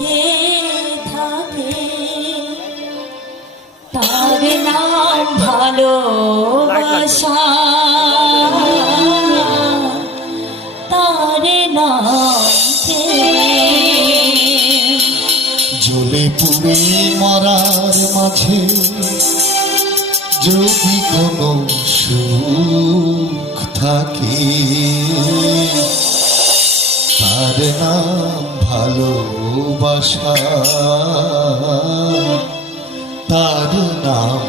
কে থাকে তার নাম ভালোবাসা তার নাম। জ্বলে পুড়ে মরার মাঝে যদি কোনো সুখ থাকে, তার নাম ভালোবাসা তার নাম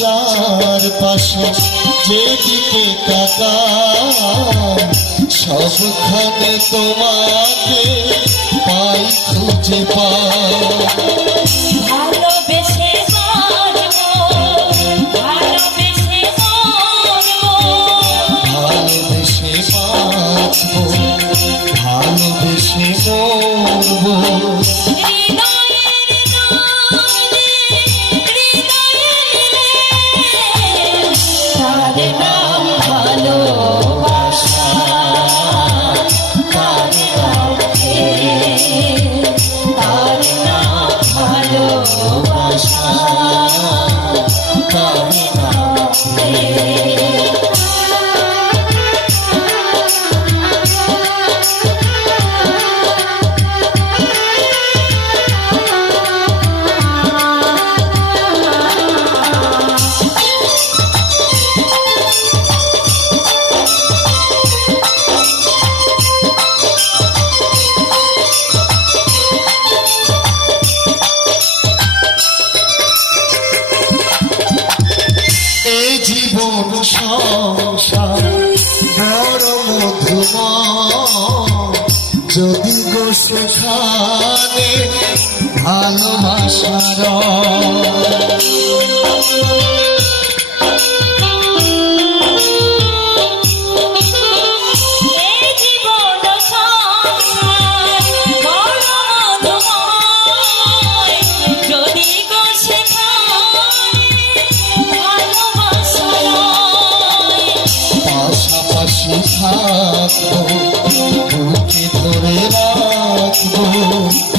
চার পাশে যেদিকে তাকাই সবখানে তোমাকে পাই খুঁজে পাই ভালোবেসে মরবো। জীবন সংসার বড় মধুময় যদি গো ভালোবাসার। পাশে থাকব তোরে রাখব।